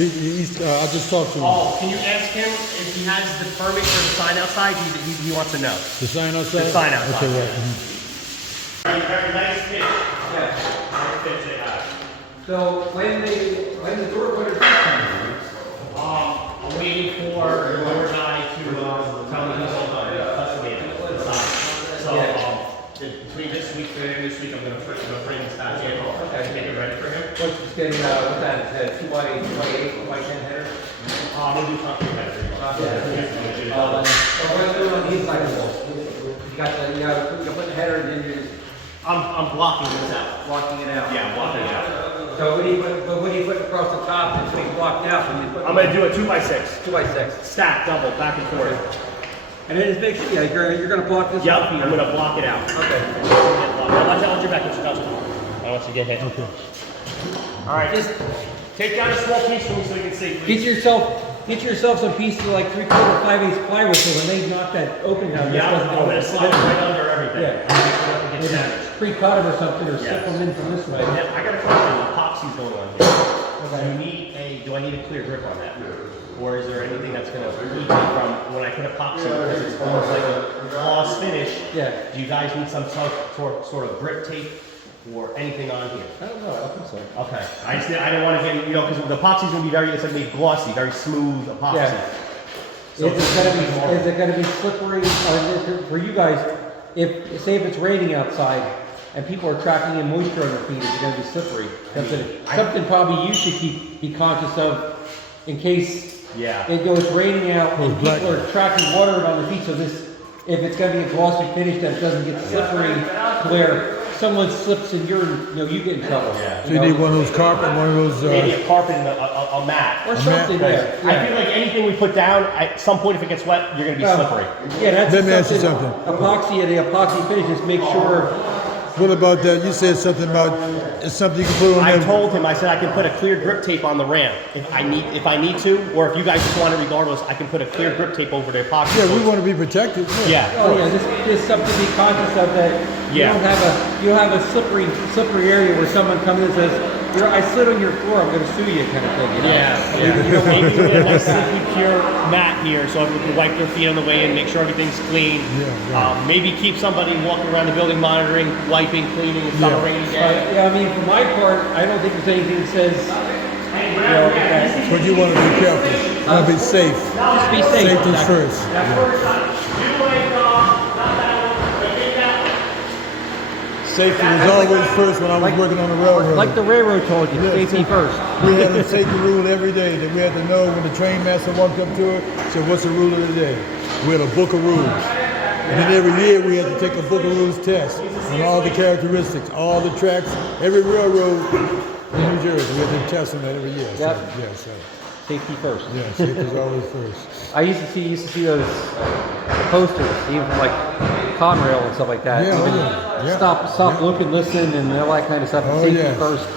I just talked to him. Oh, can you ask him if he has the permit for the sign outside? He wants to know. The sign outside? The sign outside. Okay, right. Very nice pitch. Yeah. Nice pitch they have. So when the door put it I'm waiting for the door guy to tell me he's custody the sign. So between this week and this week, I'm going to frame this back in to make it ready for him. What's getting what's that? Is that 2 by 8, 2 by 10 header? We'll do concrete header. So we're gonna do it on the inside of the wall. You put the header and then you're just I'm blocking this out. blocking it out. Yeah, I'm blocking it out. So what do you put across the top that's being blocked out? I'm going to do a 2 by 6. 2 by 6. Stack, double, back and forth. And then just make sure, you're going to block this Yep, out here. I'm going to block it out. Okay. Now watch out with your back, Mr. Custom. I don't want you to get hit. Okay. All right, just take down a small piece for me so we can see, please. Get yourself some pieces of like 3/4, 5/8 plywood so when they knock that open down, Yeah, I'm going to slide it right under everything. Yeah. Get damaged. Pre-cut it or something, or slip them in from this way. Yeah, I got a question. Epoxy's going on here. Okay. Do I need a clear grip on that? Or is there anything that's going to keep me from when I put epoxy because it's almost like a gloss finish? Yeah. Do you guys need some sort of grip tape or anything on here? I don't know, I don't think so. Okay. I didn't want to get, because the epoxy's going to be it's going to be glossy, very smooth epoxy. Yeah. So Is it going to be slippery, for you guys, say if it's raining outside and people are tracking in moisture on their feet, is it going to be slippery? Something probably you should be conscious of in case it goes raining out and people are tracking water on their feet, so if it's going to be a glossy finish that doesn't get slippery where someone slips and you get in trouble. Yeah. So you need one of those carpet, one of those... maybe a carpet and a mat. Or something, yeah. I feel like anything we put down, at some point if it gets wet, you're going to be slippery. Yeah, that's Let me ask you something. Epoxy, the epoxy finish, just make sure... What about that? You said something about it's something you can put on I there. told him, I said I can put a clear grip tape on the ramp if I need to, or if you guys just want it regardless, I can put a clear grip tape over the epoxy. Yeah, we want to be protected. Yeah. Oh yeah, just something to be conscious of that you don't have a slippery area where someone comes in and says, I slid on your floor, I'm going to sue you kind of thing. You know? Yeah. Maybe we get a nice simply pure mat here so everyone can wipe their feet on the way in, make sure everything's clean. Yeah. Maybe keep somebody walking around the building monitoring, wiping, cleaning, if it's not a rainy day. Yeah, I mean, for my part, I don't think there's anything that says, But you want to be careful. You want to be safe. just be safe. Safety's first. Safety was always first when I was working on the railroad. Like the railroad told you, safety first. We had a safety rule every day that we had to know when the train master walked up to it, said, what's the rule of the day? We had a book of rules. And then every year we had to take a book of rules test on all the characteristics, all the tracks, every railroad in New Jersey. We had to test on that every year. Yep. So Safety first. yeah, safety's always first. I used to see those posters, even from like Conrail and stuff like that. Yeah. Stop, look and listen, and all that kind of stuff. Oh, Safety yeah. first.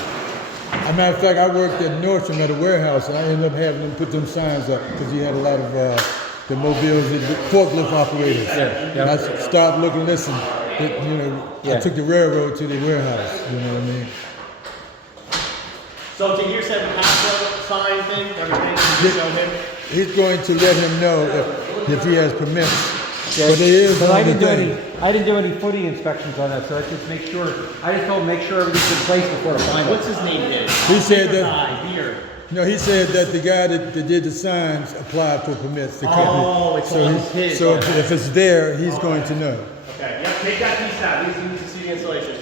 As a matter of fact, I worked at Nordstrom at a warehouse, and I ended up having them put them signs up because you had a lot of the mobiles, the forklift operators. Yeah. And I stopped, look, and listen. I took the railroad to the warehouse. You know what I mean? So to hear said we have the sign thing, everything, you show him. He's going to let him know if he has permits. Yeah, But there is but I one didn't do any footing inspections on that, so I just make sure. I just told him make sure everything's in place before the final. What's his name did? He said that. Beard. No, he said that the guy that did the signs applied for permits. The company. Oh, it's all his. So if it's there, he's going to know. Okay, yep, take that piece out. These need to see the installation.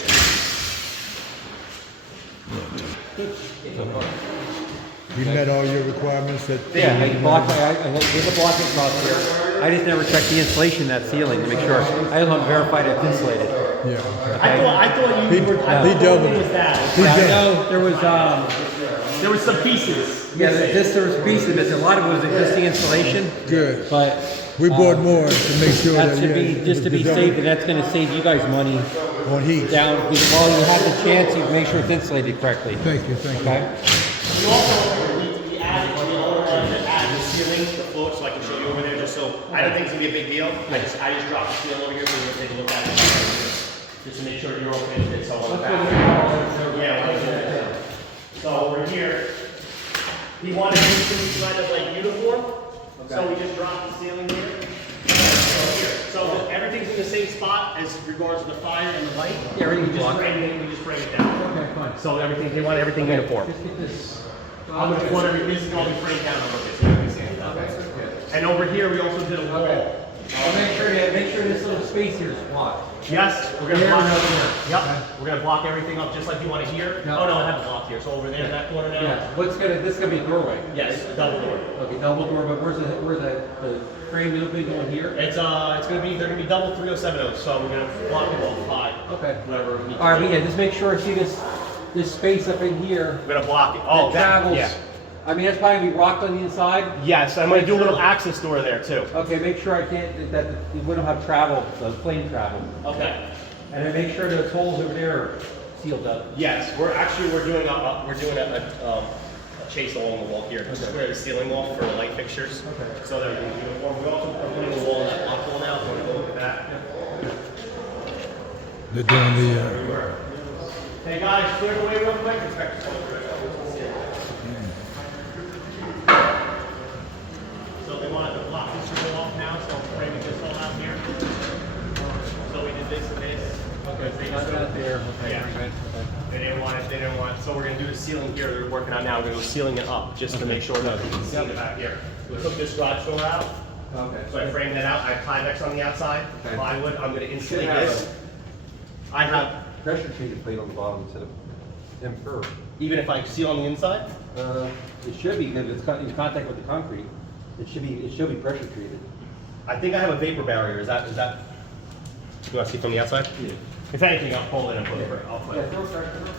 You met all your requirements that... Yeah, I did the blocking across here. I just never checked the insulation in that ceiling to make sure. I just want to verify that it's insulated. Yeah. Okay. I thought you were. He dealt with it. No, There was some pieces. yeah, there was pieces, but a lot of it was existing insulation. Good. But We bought more to make sure that that... should be, just to be safe, and that's going to save you guys money On heat. down. While you have the chance, you make sure it's insulated correctly. Thank you. Okay? We also need to be added to the other one to add the ceiling, the float, so I can show you over there. Just so I don't think it's gonna be a big deal. I just dropped the ceiling over here, so we're gonna take a look at it just to make sure you're okay with it. So on the back. Yeah. So over here. He wanted to kind of like uniform, so we just dropped the ceiling here. So everything's in the same spot as regards to the fire and the light. Everything's we just blocked. frame it down. Okay, fine. So everything, they want everything uniform. Just get this. I'm gonna want this is all be framed down a little bit, so you can see it. And over here, we also did a wall. Well, make sure this little space here is blocked. Yes, we're gonna There, block. no, there. Yep, we're gonna block everything up just like you want to here. No. Oh no, I have it blocked here. So over there in that corner now. Yeah. This is gonna be a doorway. Yes, double door. Okay, double door, but where's the frame gonna be going here? It's gonna be they're gonna be double 3070. So we're gonna block it all 5. Okay. Whatever. We need All right, to but do. yeah, just make sure, see this space up in here. We're gonna block it. Oh, that travels. yeah. I mean, that's probably gonna be rocked on the inside. Yes, I'm gonna do a little access door there too. Okay, make sure that we don't have travel, plane travel. Okay. And then make sure those holes over there are sealed up. Yes, we're doing a chase along the wall here. This is where the ceiling wall for the light fixtures. Okay. So they're uniform. We also are putting a wall in that block wall now. So we're gonna go look at that. They're doing the. Hey guys, clear the way real quick. So they wanted the block this to go off now, so I'm framing this all out here. So we did this and this. Okay, They got just- that there. Okay, Yeah. very good. Okay. They didn't want it. So we're gonna do the ceiling here. They're working on now. We're gonna go ceiling it up just to make sure that we can see the back here. We took this garage door out. Okay. So I framed that out. I have Tyvek on the outside, Okay. plywood. I'm gonna insulate Should have this. I have, Pressure treated plate on the bottom instead of imperv. even if I seal on the inside. It should be, because it's in contact with the concrete. It should be pressure treated. I think I have a vapor barrier. Is that? You want to see from the outside? Yeah. If anything, I'll pull it and put it. I'll put it. throw pressure treated.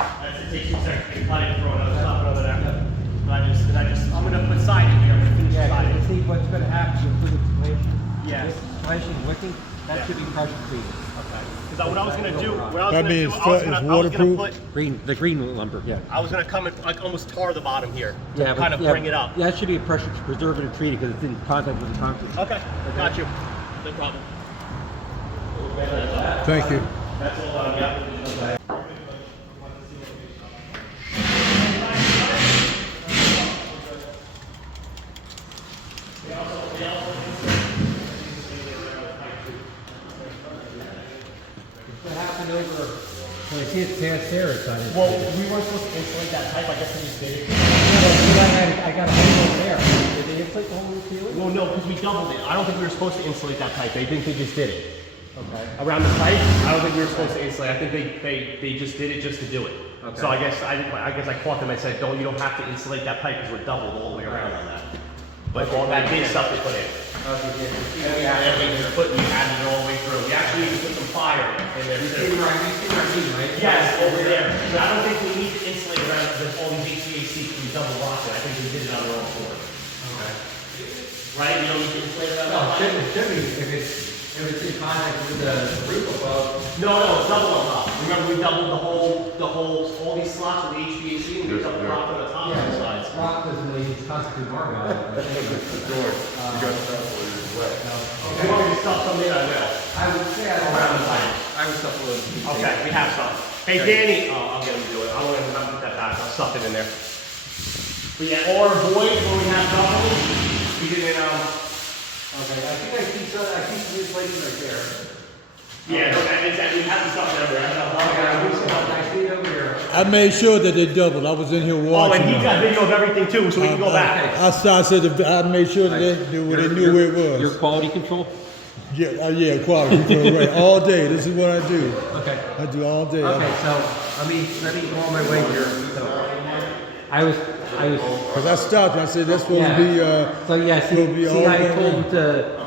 It takes 2 seconds. I didn't throw another top over there. I'm gonna put siding here. I'm gonna finish Yeah, siding. you see what's gonna happen with insulation. Yes. This insulation wicking, that Yeah. should be pressure treated. Because what I was gonna do, That means it's waterproof? The green lumber, yeah. I was gonna come and like almost tar the bottom here to Yeah, kind of bring it up. That should be a pressure preservative treated because it's in contact with the concrete. Okay, got you. No problem. Thank you. That's all done, yeah. What happened over, when I see it past there, it's on it. Well, we weren't supposed to insulate that pipe. I guess we just did it. I got a hole over there. Did they insulate the whole ceiling? Well, no, because we doubled it. I don't think we were supposed to insulate that pipe. They think they just did it. Okay. Around the pipe, I don't think we were supposed to insulate. I think they just did it just to do it. Okay. So I guess I caught them. I said, you don't have to insulate that pipe because we're doubled all the way around on that. But all that big stuff they put in. And we had everything just put, we added it all the way through. We actually even put some fire in there too. Yes, over there. But I don't think we need to insulate around all these HVAC because we double locked it. I think we did it on our own floor. Okay. Right? You don't need to insulate around No, that pipe? it should be, if it's in contact with the roof above. No, it's double on top. Remember, we doubled all these slots with the HVAC, and we double rock on the top and the sides. Rock doesn't really constitute marble. If you want me to stuff some in, I will. I would say Around the pipe. I would stuff a little. Okay, we have some. Hey, Danny, I'll get him to do it. I'll put that back. I'll stuff it in there. But yeah, or void where we have doubles, we did it, Okay, I see some insulation right there. yeah, we have the stuff there. I see it over here. I made sure that they doubled. I was in here Oh, watching. and he's got video of everything too, so we can go back. I said I made sure that they knew where it Your was. quality control? Yeah, quality control, right. All day. This is what I do. Okay. I do all day. Okay, so let me go on my way here. So I was Because I stopped and I said that's supposed to be. so yeah, supposed to be all I one told room. him to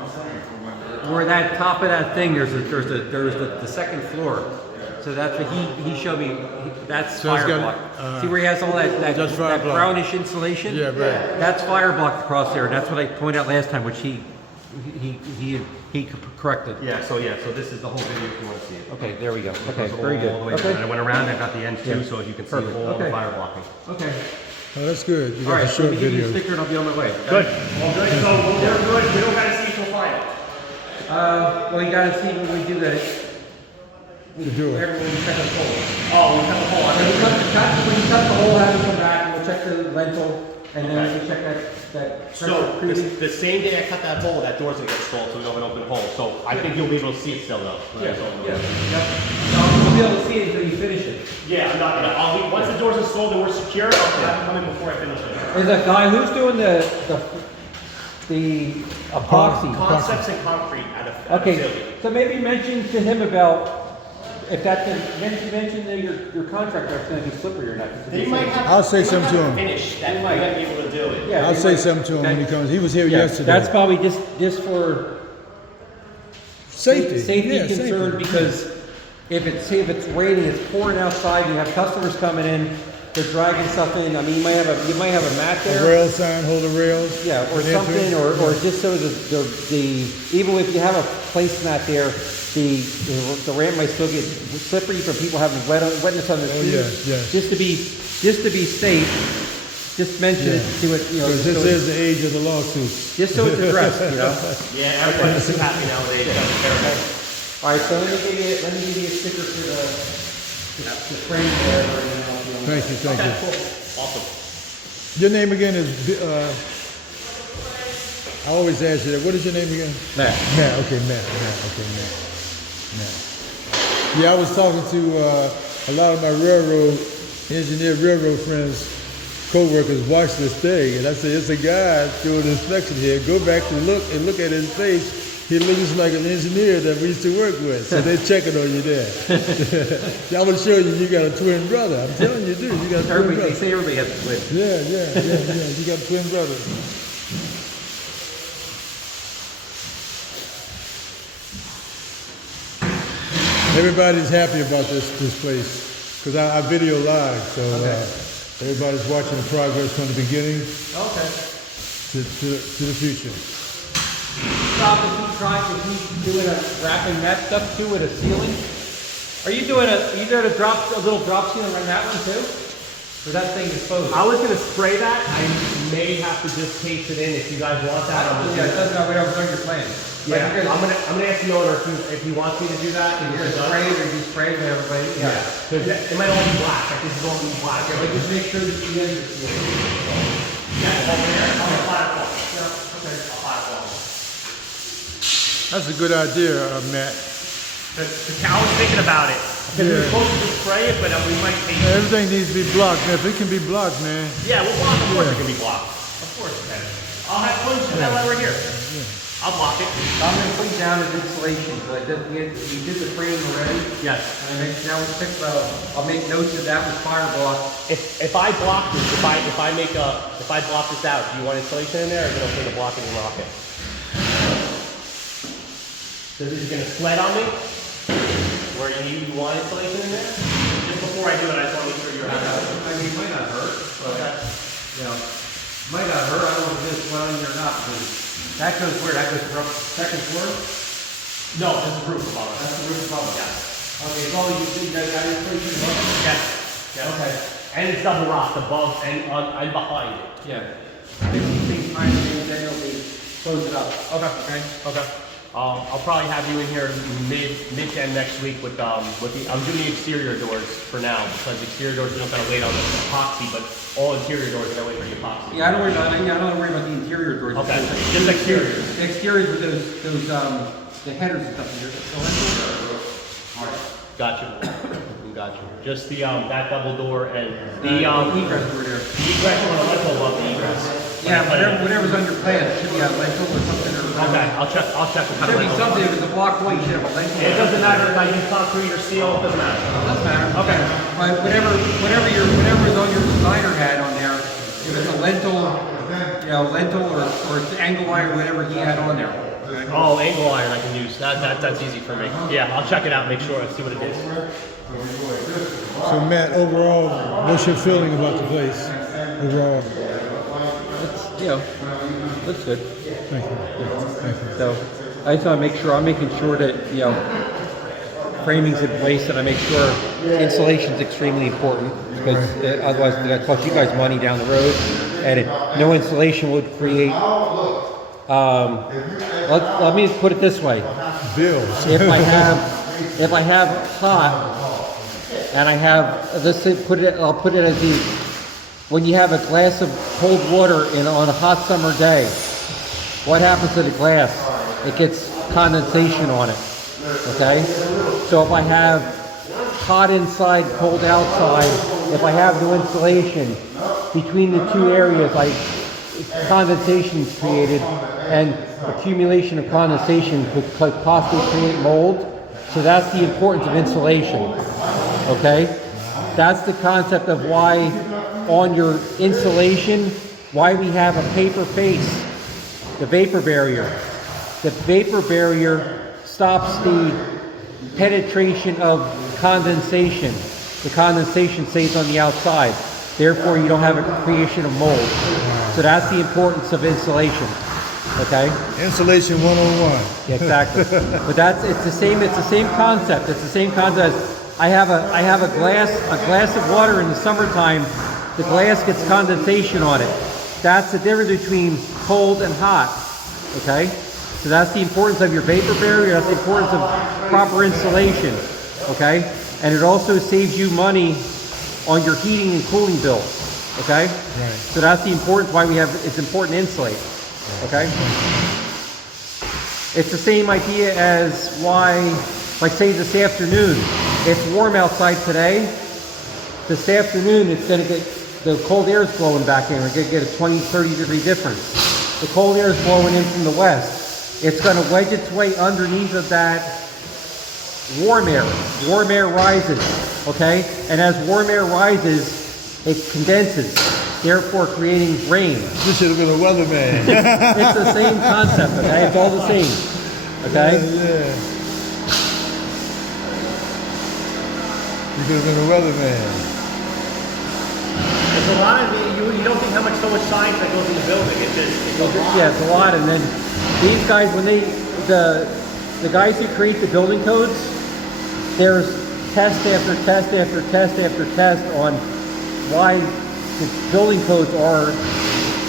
where that top of that thing there's the second floor. So that's what he showed me. That's So it's fire got, block. See where he has all that That's fire block. brownish insulation? Yeah, right. That's fire blocked across there. That's what I pointed out last time, which he corrected. Yeah, so this is the whole video if you want to see it. Okay, there we go. Okay, It goes very all good. the way Okay. down. I went around, I got the ends too, Yeah. so you can see Perfect. all the Okay. fire blocking. Okay. Oh, that's good. You All got right, the so let short me give you a videos. sticker and I'll be on my way. Good. Well, good. So we're good. We don't gotta see till Friday. Well, you gotta see when we do that. To do it. Everyone check the hole. Oh, we have a hole. When you cut the hole, have it come back and we'll lentil, and then we check that So pressure creeping. the same day I cut that hole, that door's gonna get installed, so we don't have an open hole. So I think you'll be able to see it still though. Yeah. You'll be able to see it until you finish it. Yeah, I'm not gonna. Once the door's installed and we're secure, I'll have it come in before I finish it. There's a guy who's doing the epoxy. Concepts and concrete at a Okay, facility. so maybe mention to him about if that can mention that your contractor is going to be slippery or not. They might have. I'll say they might something to have a him. Finish that might not be able to do it. Yeah, I'll they say might- something to him when he comes. He was here Yeah, yesterday. that's probably just for safety. safety Yeah, concern safety. because if it's raining, it's pouring outside, you have customers coming in, they're dragging stuff in. I mean, you might have a mat A there. rail sign, hold the rails. Yeah, or for the something, entrance. or just so the even if you have a placemat there, the ramp might still get slippery from people having wetness on their feet. yes, yes. Just to be safe, just mention it, see what you know. Because this so is the age of the lawsuits. just so it's addressed, you know. Yeah, everybody's too happy nowadays. That's terrible. All right, so let me give you a sticker for the frame there. Thank you, thank Okay, you. cool. Awesome. Your name again is, I always ask you that. What is your name again? Matt. Matt, okay, Matt. Yeah, I was talking to a lot of my railroad friends, co-workers watch this thing, and I said, it's a guy doing an inspection here. Go back and look at his face. He looks like an engineer that we used to work with. So they're checking on you there. I'm gonna show you got a twin brother. I'm telling you, dude, you got a twin Everybody, brother. they say everybody has a twin. Yeah. You got twin brothers. Everybody's happy about this place because I video live, so everybody's watching the progress from the beginning Okay. to the future. Stop if he's doing wrapping that stuff too with a ceiling. Are you doing a little drop ceiling on that one too? Or that thing exposed? I was gonna spray that. I may have to just tape it in if you guys want that. Yeah, it doesn't matter, whatever's on your plan. Yeah, I'm gonna ask the owner if he wants me to do that. And You're if he gonna does, spray it or be sprayed with everybody. yeah, because it might all be black. Like this is all be black. Yeah, but just make sure that you get it. Yeah, over there on the platform. Yeah, okay. A platform. That's a good idea, Matt. I was thinking about it. Because we were supposed to just spray it, but we might take it. Everything needs to be blocked, man. If it can be blocked, man. Yeah, we'll block. Of course it can be blocked. Of course it can. I'll have fun with that right here. I'll block it. I'm gonna put down his insulation, so we did the frame already. Yes. And now we fix I'll make notes of that with fire block. If I block this, if I block this out, do you want insulation in there, or is it okay to block it and rock it? So this is gonna sweat on me? Where you want insulation in there? Just before I do it, I just want to make sure you're happy. I mean, it might not hurt, but you know, it might not hurt. I don't know if it's swelling or not. That goes where? That goes from second floor? No, this is roof above us. That's the roof above. Yes. Okay, it's all you guys got insulation above? Yes. Yes. Okay. And it's double rocked above and behind it. Yeah. 50 feet behind you, then it'll be close it up. Okay. Okay. I'll probably have you in here mid to end next week with the I'm doing the exterior doors for now because the exterior doors we don't gotta wait on the epoxy, but all interior doors are gonna wait for the epoxy. Yeah, I don't worry about the interior doors. Okay, just exteriors. The exteriors with those the headers and stuff. All right. Gotcha. Gotcha. Just the that double door and the egress door there. The egress on the rental above the egress. Yeah, whatever's on your plan, it should be a lentil or something. Okay, I'll check. What kind Should of be rental. something. If it's a block one, you should have a lentil. It doesn't matter if I use concrete or steel. It doesn't matter. It doesn't matter. Okay. But whatever's on your designer hat on there, if it's a lentil, or it's angle iron, whatever he had on there. Oh, angle iron I can use. That's easy for me. Yeah, I'll check it out. Make sure. See what it is. So Matt, overall, what's your feeling about the place? Overall, That's good. thank you. So I just want to make sure I'm making sure that framing's in place, and I make sure insulation's extremely important because otherwise it's going to cost you guys money down the road, and no insulation would create. Let me put it this way: Bills. if I have hot, and I have I'll put it as when you have a glass of cold water on a hot summer day, what happens to the glass? It gets condensation on it, okay? So if I have hot inside, cold outside, if I have no insulation, between the two areas, condensation is created, and accumulation of condensation could possibly create mold. So that's the importance of insulation, okay? That's the concept of why on your insulation, why we have a paper face, the vapor barrier. The vapor barrier stops the penetration of condensation. The condensation stays on the outside. Therefore, you don't have a creation of mold. So that's the importance of insulation. Okay. Insulation 101. Yeah, exactly. But it's the same concept. It's the same concept as I have a glass of water in the summertime. The glass gets condensation on it. That's the difference between cold and hot. Okay. So that's the importance of your vapor barrier. That's the importance of proper insulation. Okay. And it also saves you money on your heating and cooling bills. Okay. Right. So that's the importance why it's important to insulate. Okay? It's the same idea as why, like say this afternoon, it's warm outside today. This afternoon it's going to get, the cold air is blowing back in. We're going to get a 20, 30 degree difference. The cold air is blowing in from the west. It's going to wedge its way underneath of that warm air. Warm air rises, okay? And as warm air rises, it condenses, therefore creating rain. You should have been a weatherman. It's the same concept, okay? It's all the same, okay? Yeah. You could have been a weatherman. It's a lot of you don't think how much science that goes in the building. It's a lot. Yeah, it's a lot. And then these guys, when the guys who create the building codes, there's test after test after test after test on why the building codes are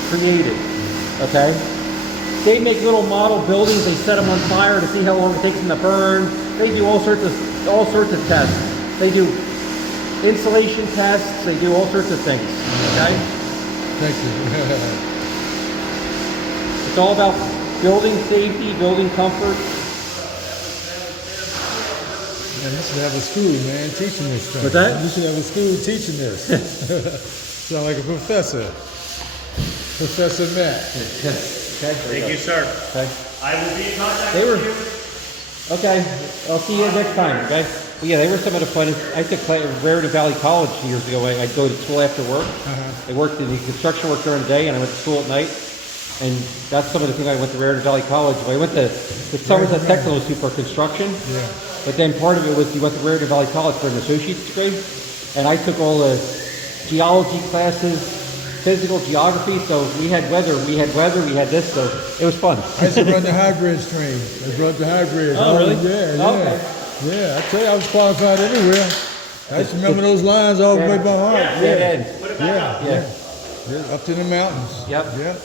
created, okay? They make little model buildings, they set them on fire to see how long it takes them to burn. They do all sorts of tests. They do insulation tests, they do all sorts of things, okay? Thank you. It's all about building safety, building comfort. Man, you should have a school, man, teaching this stuff. What's that? You should have a school teaching this. Sound like a professor. Professor Matt. Okay. Thank you, sir. Okay. I will be in contact They were- with you. Okay, I'll see you next time, okay? But yeah, they were some of the fun. I took Raritan Valley College years ago. I'd go to school after work. I worked in the construction work during the day, and I went to school at night. And that's some of the things I went to Raritan Valley College. I went to the Somerset Technical Institute for construction. Yeah. But then part of it was you went to Raritan Valley College for an associate's degree. And I took all the geology classes, physical geography. So we had weather, we had this. So it was fun. I used to run the high bridge train. I run the high bridge. Oh, really? Yeah, Oh, yeah. okay. Yeah, I tell you, I was qualified everywhere. I used to remember those lines all the way by heart. Yeah. Yeah, up to the mountains. Yep. Yeah.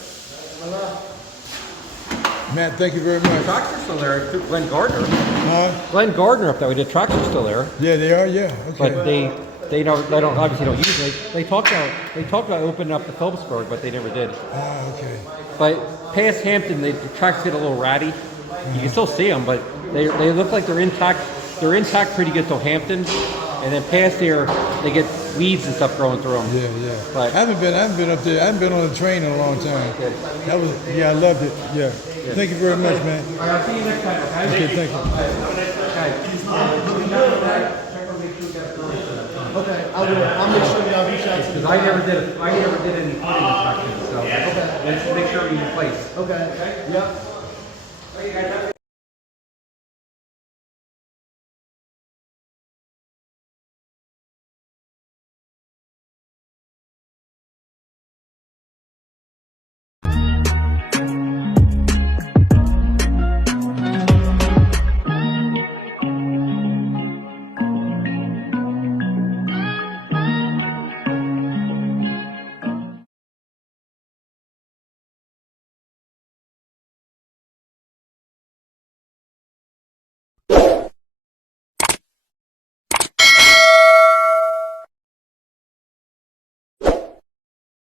Matt, thank you very much. Tracks are still there. Glenn Gardner. Huh? Glenn Gardner up there. We did tracks are still there. Yeah, they are. Yeah. Okay. But they don't obviously don't use it. They talked about opening up the Phillipsburg, but they never did. Ah, okay. But past Hampton, the tracks get a little ratty. You can still see them, but they look like they're intact. They're intact pretty good till Hampton, and then past there they get weeds and stuff growing through them. Yeah. But- I haven't been up there. I haven't been on a train in a long time. Okay. I loved it. Yeah. Thank you very much, man. All right, I'll see you next time. Okay. Okay, thank you. Okay, I will. I'll make sure that I'll reach out to you. Because I never did any footing inspections, so let's make sure we in place. Okay. Yep.